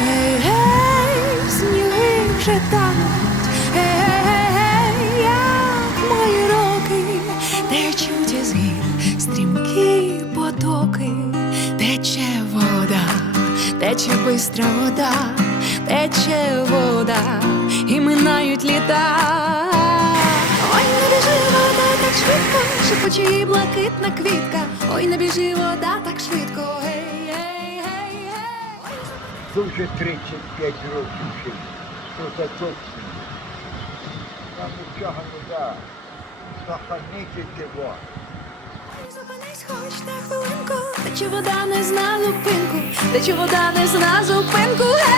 Гей, гей, сніги вже тануть. Гей, гей, мої роки, течуть із гір стрімкі потоки, тече вода, тече бистра вода, тече вода, і минають літа. Ой, не біжи вода так швидко, шепоче блакитна квітка. Ой, не біжи вода так швидко. Дуже 35 років. То це точно. Там нічого не да. Захоронити тебе. Зупинись хоч на хвилинку, тече вода не зна зупинку, тече вода не зна зупинку, гей,